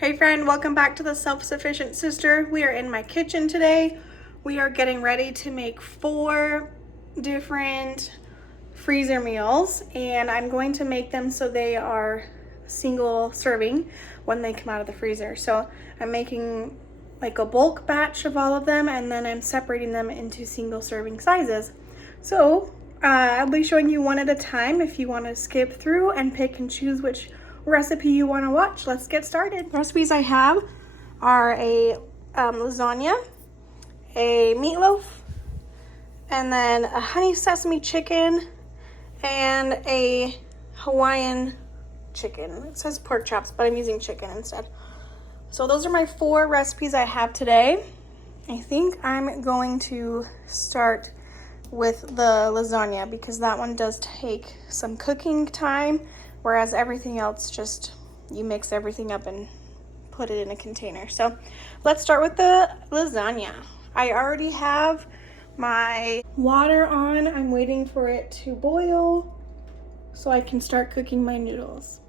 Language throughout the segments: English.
Hey friend, welcome back to the Self-Sufficient Sister. We are in my kitchen today. We are getting ready to make 4 different freezer meals, and I'm going to make them so they are single serving when they come out of the freezer. So I'm making like a bulk batch of all of them, and then I'm separating them into single serving sizes. So I'll be showing you one at a time. If you want to skip through and pick and choose which recipe you want to watch, let's get started. The recipes I have are a lasagna, a meatloaf, and then a honey sesame chicken, and a Hawaiian chicken. It says pork chops, but I'm using chicken instead. So those are my 4 recipes I have today. I think I'm going to start with the lasagna because that one does take some cooking time, whereas everything else, just you mix everything up and put it in a container. So let's start with the lasagna. I already have my water on. I'm waiting for it to boil so I can start cooking my noodles.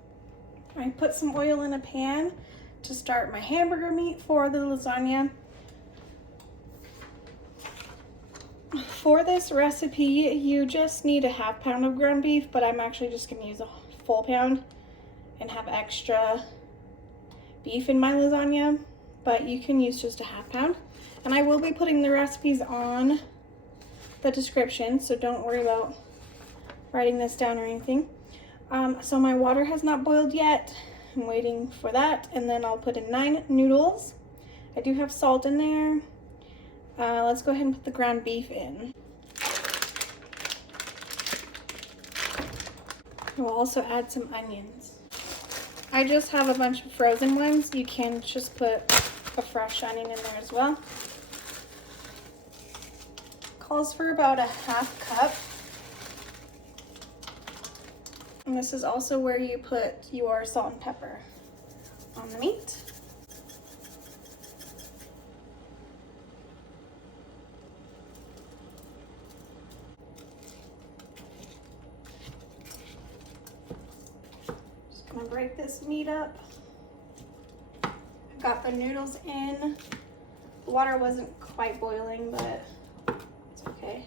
I put some oil in a pan to start my hamburger meat for the lasagna. For this recipe, you just need a ½ pound of ground beef, but I'm actually just gonna use a full pound and have extra beef in my lasagna, but you can use just a ½ pound. And I will be putting the recipes on the description, so don't worry about writing this down or anything. So my water has not boiled yet. I'm waiting for that, and then I'll put in 9 noodles. I do have salt in there. Let's go ahead and put the ground beef in. We'll also add some onions. I just have a bunch of frozen ones. You can just put a fresh onion in there as well. Calls for about a ½ cup. And this is also where you put your salt and pepper on the meat. Just gonna break this meat up. I've got the noodles in. The water wasn't quite boiling, but it's okay.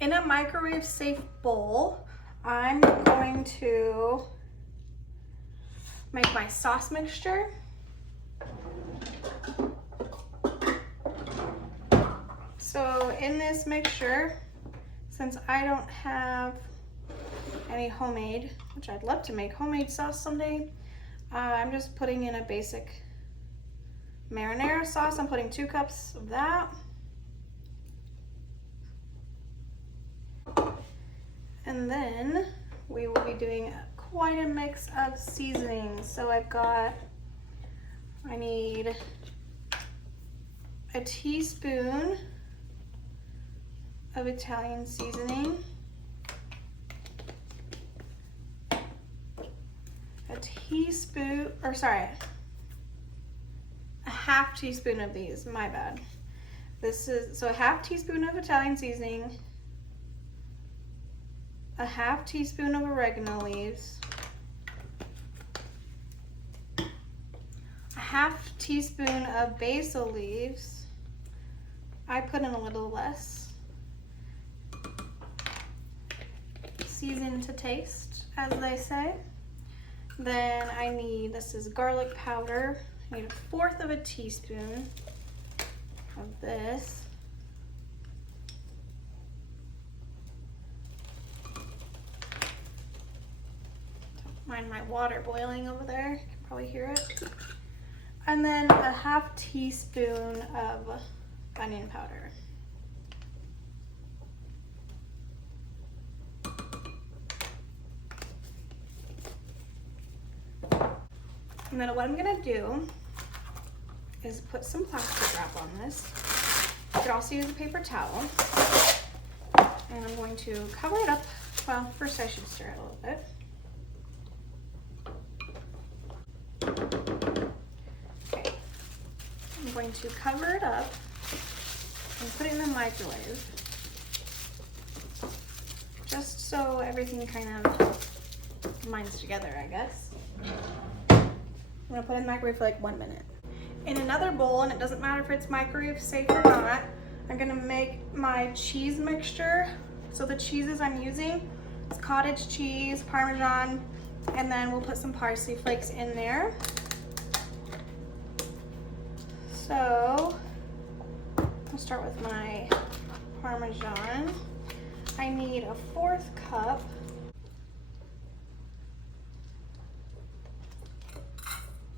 In a microwave safe bowl, I'm going to make my sauce mixture. So in this mixture, since I don't have any homemade, which I'd love to make homemade sauce someday, I'm just putting in a basic marinara sauce. I'm putting 2 cups of that. And then we will be doing quite a mix of seasonings. So I need a teaspoon of Italian seasoning, a ½ teaspoon of these, my bad. So a ½ teaspoon of Italian seasoning, a ½ teaspoon of oregano leaves, a ½ teaspoon of basil leaves. I put in a little less. Season to taste, as they say. Then I need, this is garlic powder. I need 1/4 of a teaspoon of this. Mind my water boiling over there, you can probably hear it. And then a ½ teaspoon of onion powder. And then what I'm gonna do is put some plastic wrap on this. You could also use a paper towel. And I'm going to cover it up. Well, first I should stir it a little bit. I'm going to cover it up and put it in the microwave, just so everything kind of combines together, I guess. I'm gonna put it in the microwave for like 1 minute. In another bowl, and it doesn't matter if it's microwave safe or not, I'm gonna make my cheese mixture. So the cheeses I'm using is cottage cheese, Parmesan, and then we'll put some parsley flakes in there. So I'll start with my Parmesan. I need a 1/4 cup.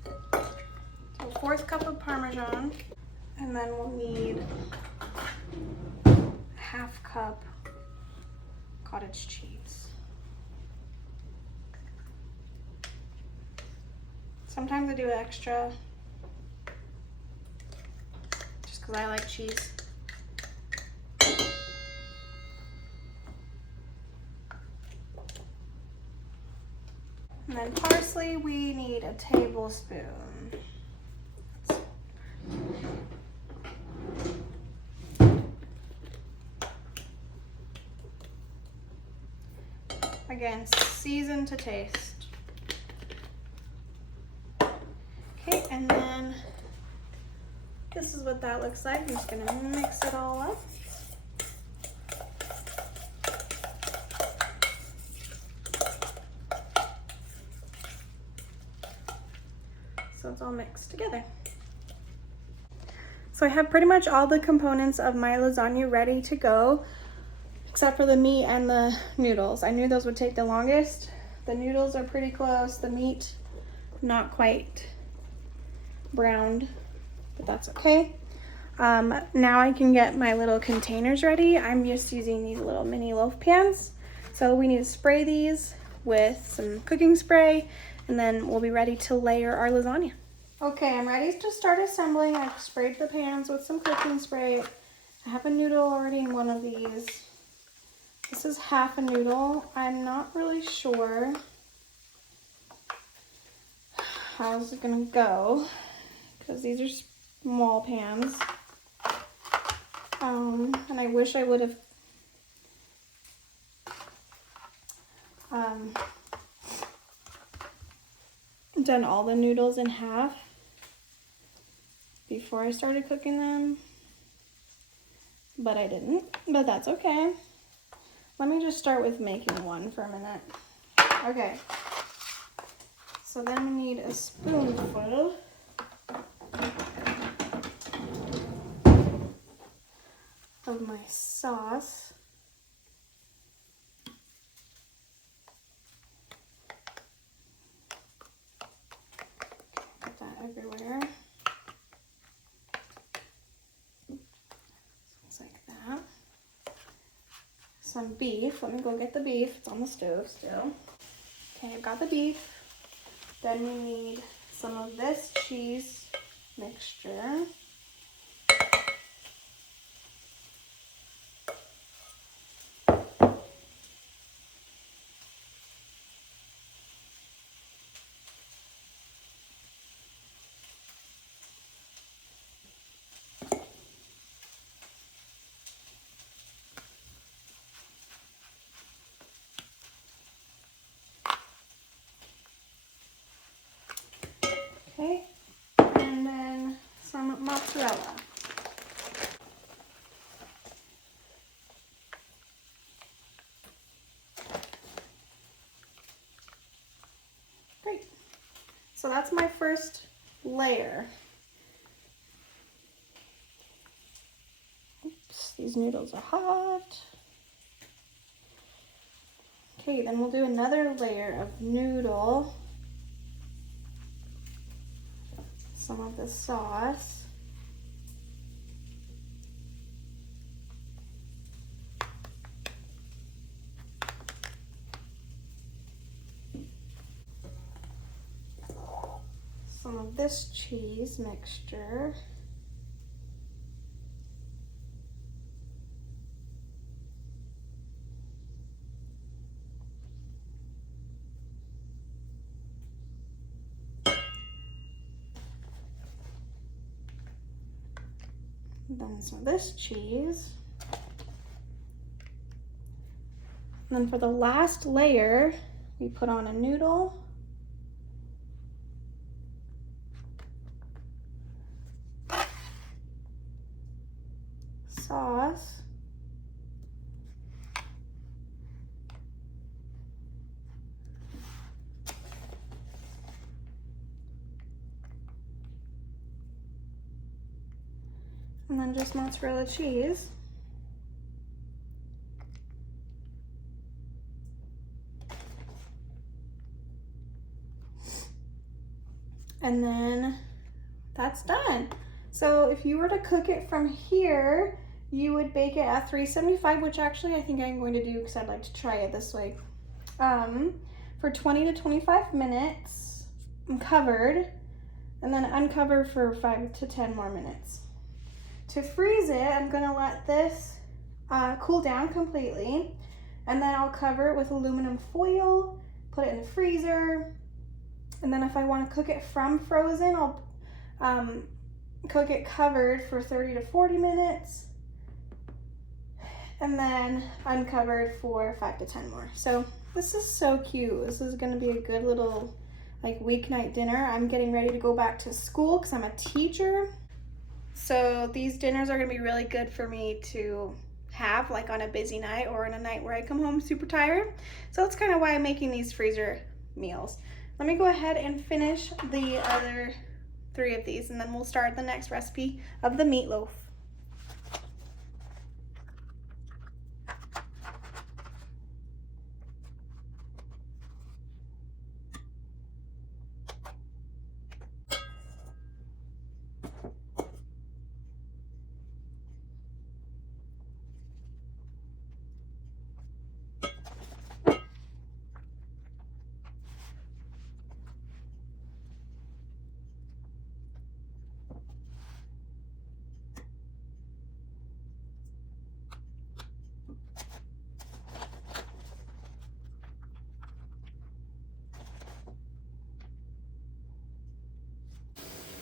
So 1/4 cup of Parmesan, and then we'll need 1/2 cup cottage cheese. Sometimes I do extra just because I like cheese. And then parsley, we need a tablespoon. Again, season to taste. Okay, and then this is what that looks like. I'm just gonna mix it all up. So it's all mixed together. So I have pretty much all the components of my lasagna ready to go, except for the meat and the noodles. I knew those would take the longest. The noodles are pretty close. The meat, not quite browned, but that's okay. Now I can get my little containers ready. I'm just using these little mini loaf pans. So we need to spray these with some cooking spray, and then we'll be ready to layer our lasagna. Okay, I'm ready to start assembling. I've sprayed the pans with some cooking spray. I have a noodle already in one of these. This is 1/2 a noodle. I'm not really sure how this is gonna go because these are small pans. And I wish I would have done all the noodles in half before I started cooking them, but I didn't, but that's okay. Let me just start with making one for a minute. Okay, so then we need a spoonful of my sauce. Put that everywhere. Just like that. Some beef. Let me go get the beef. It's on the stove still. Okay, I've got the beef. Then we need some of this cheese mixture. Okay, and then some mozzarella. Great. So that's my first layer. Oops, these noodles are hot. Okay, then we'll do another layer of noodle. Some of the sauce. Some of this cheese mixture. Then some of this cheese. And then for the last layer, we put on a noodle. Sauce. And then just mozzarella cheese. And then that's done. So if you were to cook it from here, you would bake it at 375, which actually I think I'm going to do because I'd like to try it this way. For 20 to 25 minutes, covered, and then uncover for 5 to 10 more minutes. To freeze it, I'm gonna let this cool down completely, and then I'll cover it with aluminum foil, put it in the freezer, and then if I want to cook it from frozen, I'll cook it covered for 30 to 40 minutes, and then uncovered for 5 to 10 more. So this is so cute. This is gonna be a good little like weeknight dinner. I'm getting ready to go back to school because I'm a teacher. So these dinners are gonna be really good for me to have like on a busy night or on a night where I come home super tired. So that's kind of why I'm making these freezer meals. Let me go ahead and finish the other 3 of these and then we'll start the next recipe of the meatloaf.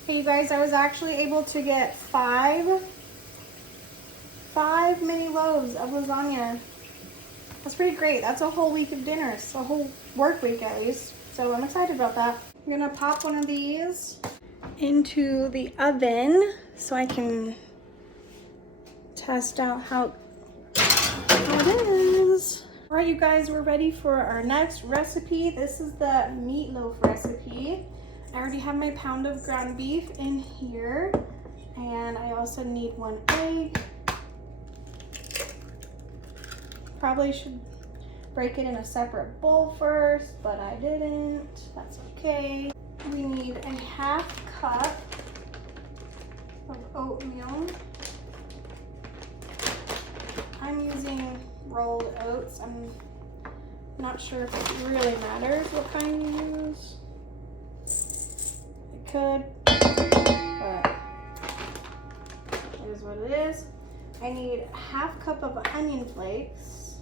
Hey you guys, I was actually able to get five mini loaves of lasagna. That's pretty great. That's a whole week of dinners, a whole work week at least. So I'm excited about that. I'm gonna pop one of these into the oven so I can test out how it is. All right, you guys, we're ready for our next recipe. This is the meatloaf recipe. I already have my pound of ground beef in here, and I also need 1 egg. Probably should break it in a separate bowl first, but I didn't. That's okay. We need a 1/2 cup of oatmeal. I'm using rolled oats. I'm not sure if it really matters what kind you use. It could, but it is what it is. I need 1/2 cup of onion flakes.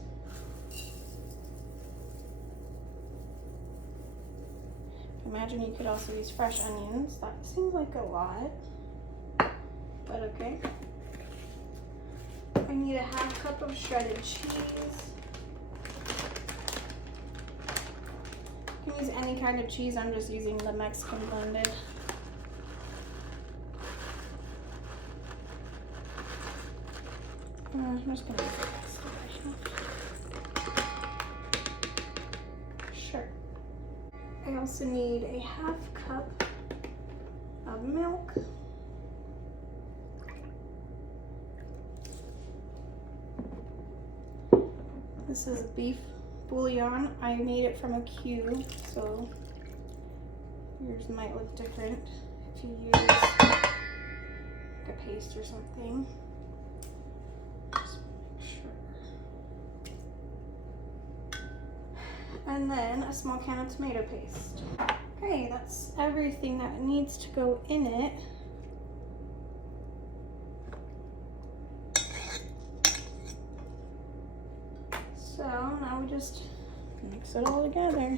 Imagine you could also use fresh onions. That seems like a lot, but okay. I need a 1/2 cup of shredded cheese. You can use any kind of cheese. I'm just using the Mexican blended. I'm just gonna use the Sure. I also need a 1/2 cup of milk. This is beef bouillon. I made it from a cube, so yours might look different if you use like a paste or something. Just make sure. And then a small can of tomato paste. Okay, that's everything that needs to go in it. So now we just mix it all together.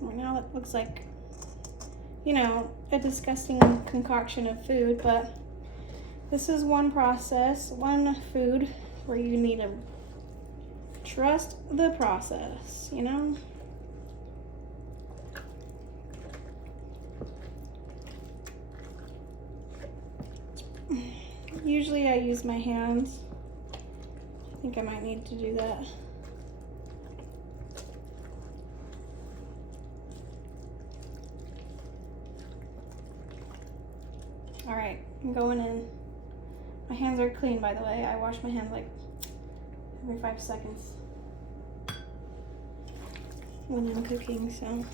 Right now it looks like, you know, a disgusting concoction of food, but This is one process, one food where you need to trust the process, you know? Usually I use my hands. I think I might need to do that. All right, I'm going in. My hands are clean, by the way. I wash my hands like every 5 seconds when I'm cooking, so.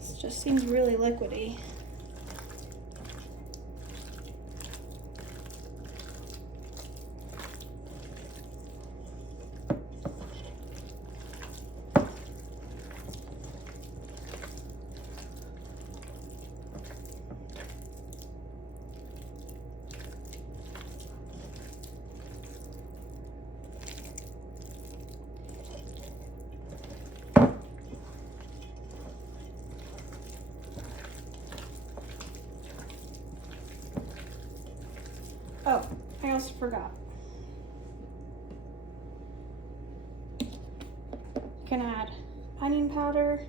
This just seems really liquidy. Oh, I also forgot. You can add onion powder,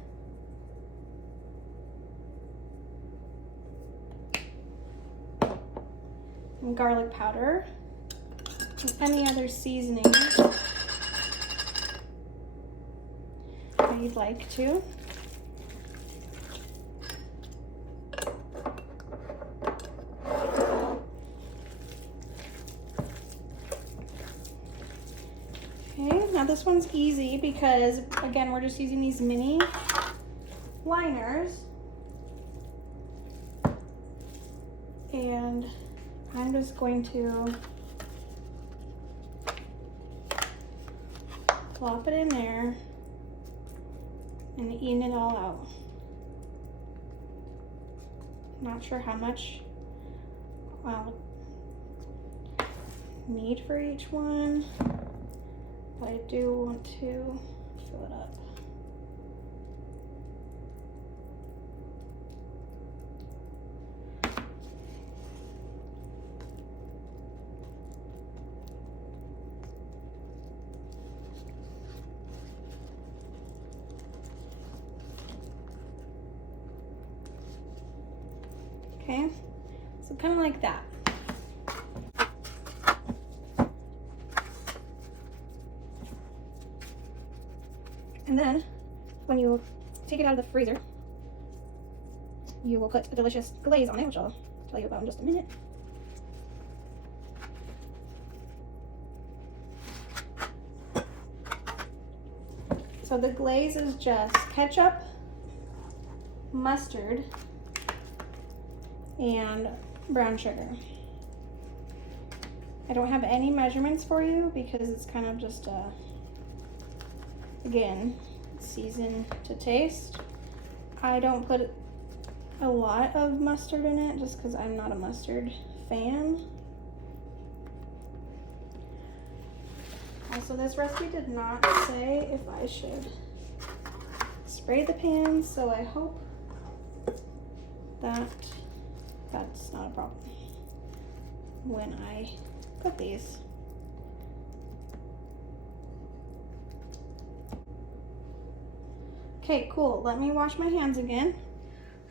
and garlic powder, and any other seasonings that you'd like to. Okay, now this one's easy because, again, we're just using these mini liners. And I'm just going to plop it in there and even it all out. Not sure how much I'll need for each one, but I do want to fill it up. Okay, so kind of like that. And then when you take it out of the freezer, you will put a delicious glaze on it, which I'll tell you about in just a minute. So the glaze is just ketchup, mustard, and brown sugar. I don't have any measurements for you because it's kind of just again, season to taste. I don't put a lot of mustard in it just because I'm not a mustard fan. Also, this recipe did not say if I should spray the pans, so I hope that that's not a problem when I cook these. Okay, cool. Let me wash my hands again.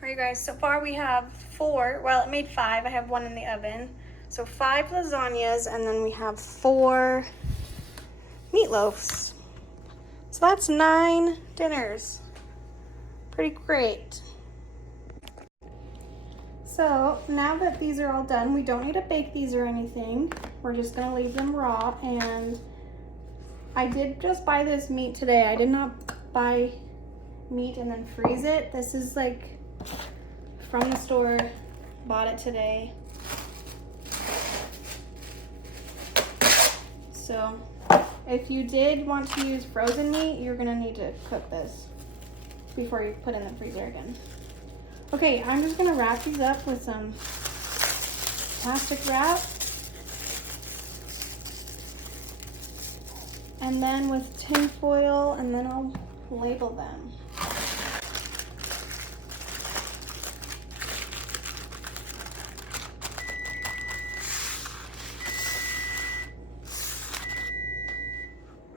All right, guys, so far we have 4, well, it made 5. I have 1 in the oven. So 5 lasagnas, and then we have 4 meatloaves. So that's 9 dinners. Pretty great. So now that these are all done, we don't need to bake these or anything. We're just gonna leave them raw. And I did just buy this meat today. I did not buy meat and then freeze it. This is like from the store, bought it today. So if you did want to use frozen meat, you're gonna need to cook this before you put in the freezer again. Okay, I'm just gonna wrap these up with some plastic wrap. And then with tin foil, and then I'll label them.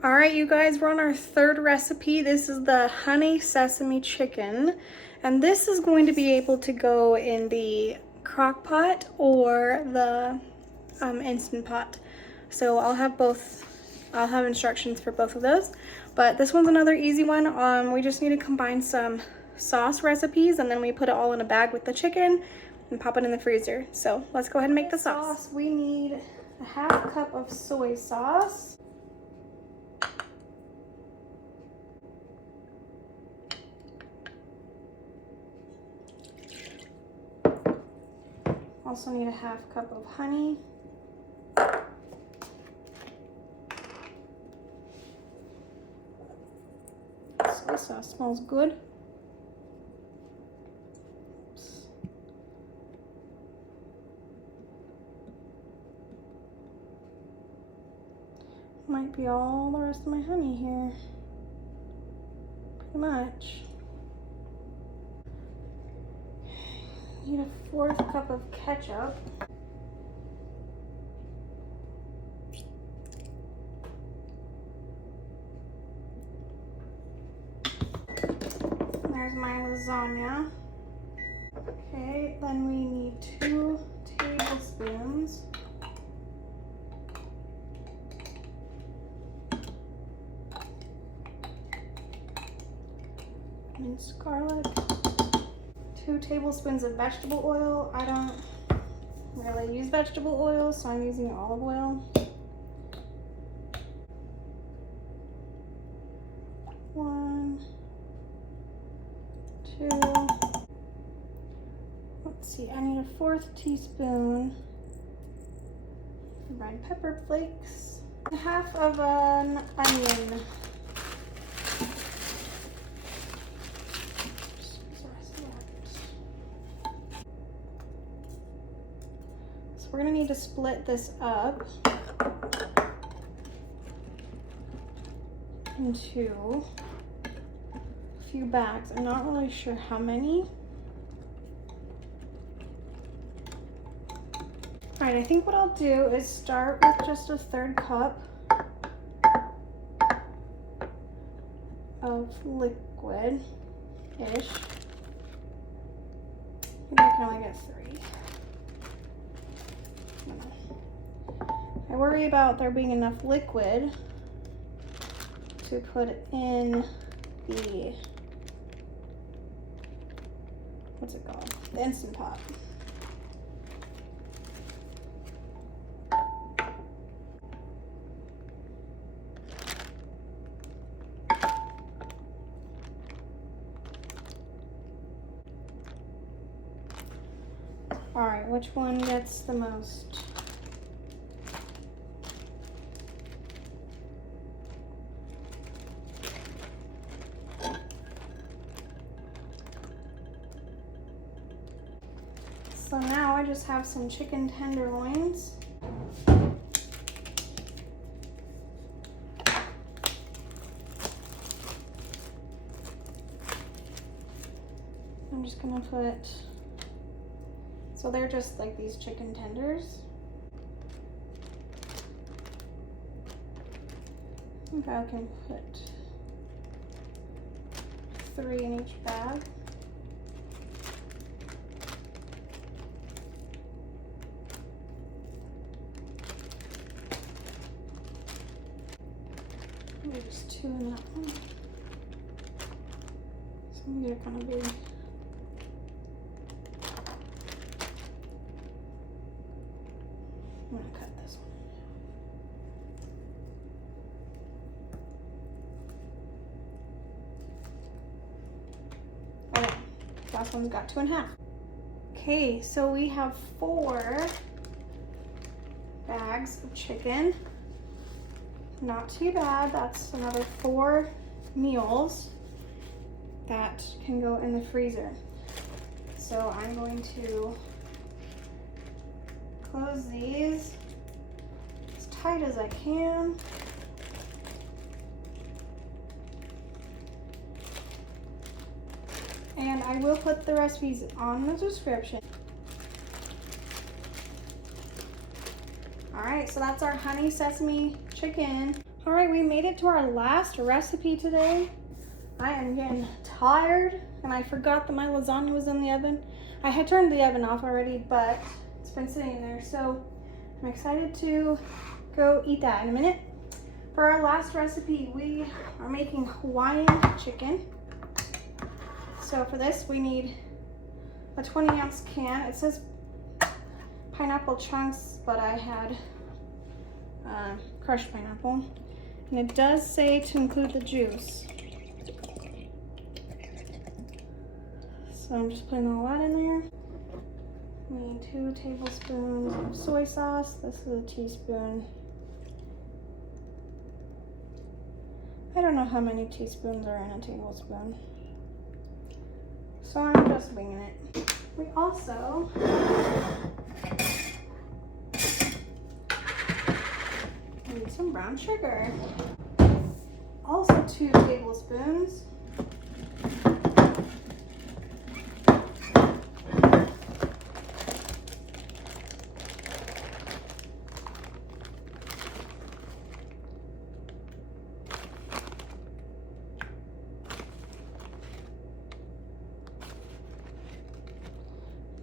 All right, you guys, we're on our third recipe. This is the honey sesame chicken, and this is going to be able to go in the crock pot or the Instant Pot. So I'll have both. I'll have instructions for both of those, but this one's another easy one. We just need to combine some sauce recipes, and then we put it all in a bag with the chicken and pop it in the freezer. So let's go ahead and make the sauce. We need a half cup of soy sauce. Also need a half cup of honey. Soy sauce smells good. Oops. Might be all the rest of my honey here. Pretty much. Need a 1/4 cup of ketchup. There's my lasagna. Okay, then we need 2 tablespoons. Minced garlic. 2 tablespoons of vegetable oil. I don't really use vegetable oil, so I'm using olive oil. 1, 2. Let's see, I need a 1/4 teaspoon of red pepper flakes. Half of an onion. We're gonna need to split this up into a few bags. I'm not really sure how many. All right, I think what I'll do is start with just a 1/3 cup of liquid-ish. Maybe I can only get 3. I worry about there being enough liquid to put in the, what's it called? The Instant Pot. All right, which one gets the most? So now I just have some chicken tenderloins. I'm just gonna put, so they're just like these chicken tenders. I think I can put 3 in each bag. There's 2 in that one. Some of these are kind of big. I'm gonna cut this one. Okay, last one's got 2.5. Okay, so we have 4 bags of chicken. Not too bad. That's another 4 meals that can go in the freezer. So I'm going to close these as tight as I can. And I will put the recipes on the description. All right, so that's our honey sesame chicken. All right, we made it to our last recipe today. I am getting tired and I forgot that my lasagna was in the oven. I had turned the oven off already, but it's been sitting there. So I'm excited to go eat that in a minute. For our last recipe, we are making Hawaiian chicken. So for this, we need a 20-ounce can. It says pineapple chunks, but I had crushed pineapple. And it does say to include the juice. So I'm just putting all that in there. We need 2 tablespoons of soy sauce. This is a teaspoon. I don't know how many teaspoons are in a tablespoon. So I'm just winging it. We also need some brown sugar. Also 2 tablespoons.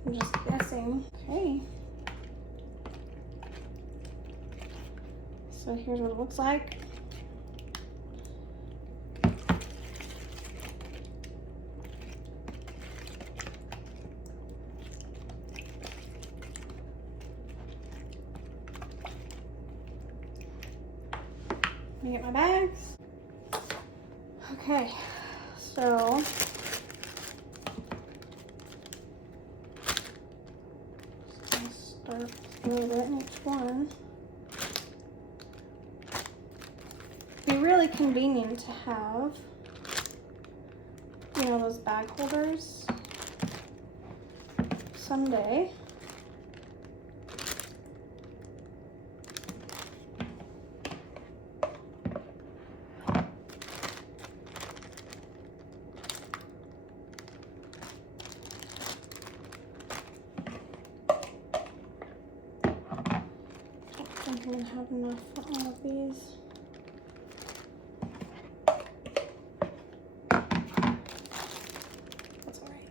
I'm just guessing. Okay. So here's what it looks like. Let me get my bags. Okay, so start a little bit in each one. It'd be really convenient to have, you know, those bag holders someday. I'm gonna have enough for all of these. That's all right.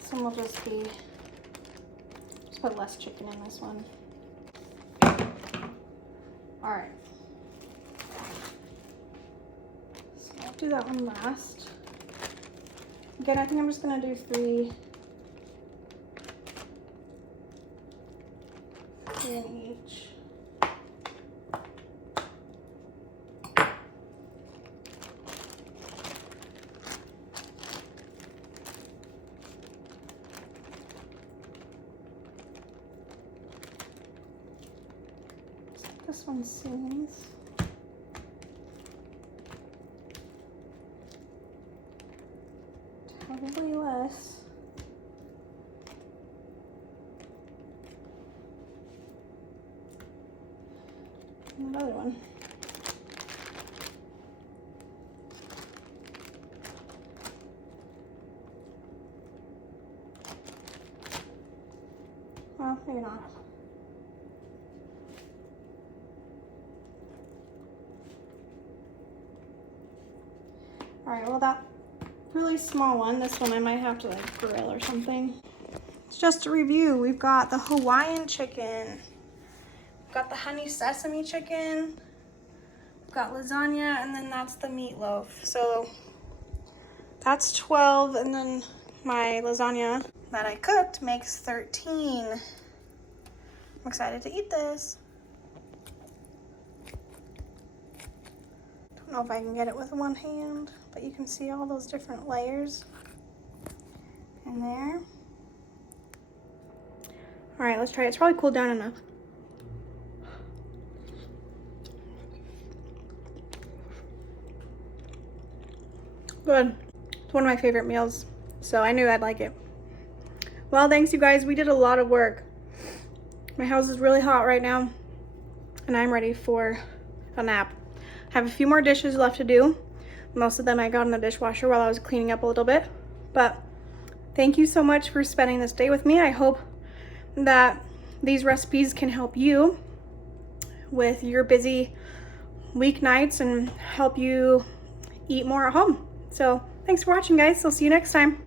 Some will just put less chicken in this one. All right. Do that one last. Again, I think I'm just gonna do 3 in each. This one seems. Probably less. And another one. Well, maybe not. All right, well that really small one. This one I might have to like grill or something. It's just a review. We've got the Hawaiian chicken. We've got the honey sesame chicken. We've got lasagna, and then that's the meatloaf. So that's 12, and then my lasagna that I cooked makes 13. I'm excited to eat this. Don't know if I can get it with one hand, but you can see all those different layers in there. All right, let's try it. It's probably cooled down enough. Good. It's one of my favorite meals, so I knew I'd like it. Well, thanks you guys. We did a lot of work. My house is really hot right now, and I'm ready for a nap. I have a few more dishes left to do, Most of them I got in the dishwasher while I was cleaning up a little bit. But thank you so much for spending this day with me. I hope that these recipes can help you with your busy weeknights and help you eat more at home. So thanks for watching, guys. I'll see you next time.